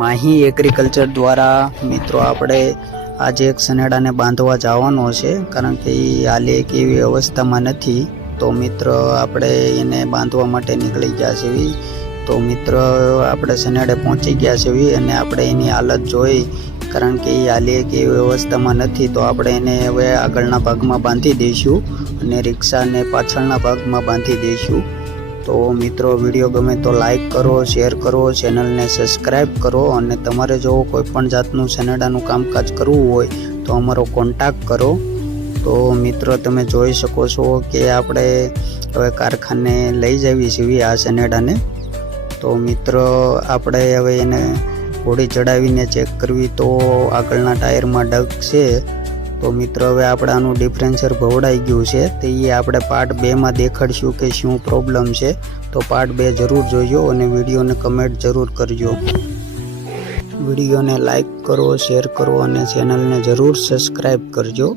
Mahi agriculture દ્વારા મિત્રો આપણે આજે એક સનેડાને બાંધવા જવાનો છે, કારણ કે એ હાલે એક એવી અવસ્થામાં નથી. તો મિત્ર આપણે એને બાંધવા માટે નીકળી ગયા છીએ. તો મિત્ર આપણે સનેડે પહોંચી ગયા છીએ અને આપણે એની હાલત જોઈ, કારણ કે એ હાલે એક એવી અવસ્થામાં નથી. તો આપણે એને હવે આગળના ભાગમાં બાંધી દઈશું અને રિક્ષાને પાછળના ભાગમાં બાંધી દઈશું. તો મિત્રો વિડીયો ગમે તો લાઈક કરો, શેર કરો, ચેનલને સબસ્ક્રાઈબ કરો અને તમારે જો કોઈ પણ જાતનું સનેડાનું કામકાજ કરવું હોય તો અમારો કોન્ટેક્ટ કરો. તો મિત્રો તમે જોઈ શકો છો કે આપણે હવે કારખાને લઈ જવી છીએ આ સનેડાને. તો મિત્રો આપણે હવે એને ઘોડી ચડાવીને ચેક કરવી તો આગળના ટાયરમાં ડગ છે. તો મિત્રો હવે આપણે આનું ડિફરન્સર ભવડાઈ ગયું છે, તો એ આપણે પાર્ટ 2માં દેખાડશું કે શું પ્રોબ્લેમ છે. તો પાર્ટ 2 જરૂર જોજો અને વિડીયોને કમેન્ટ જરૂર કરજો. વિડીયોને લાઈક કરો, શેર કરો અને ચેનલને જરૂર સબસ્ક્રાઈબ કરજો.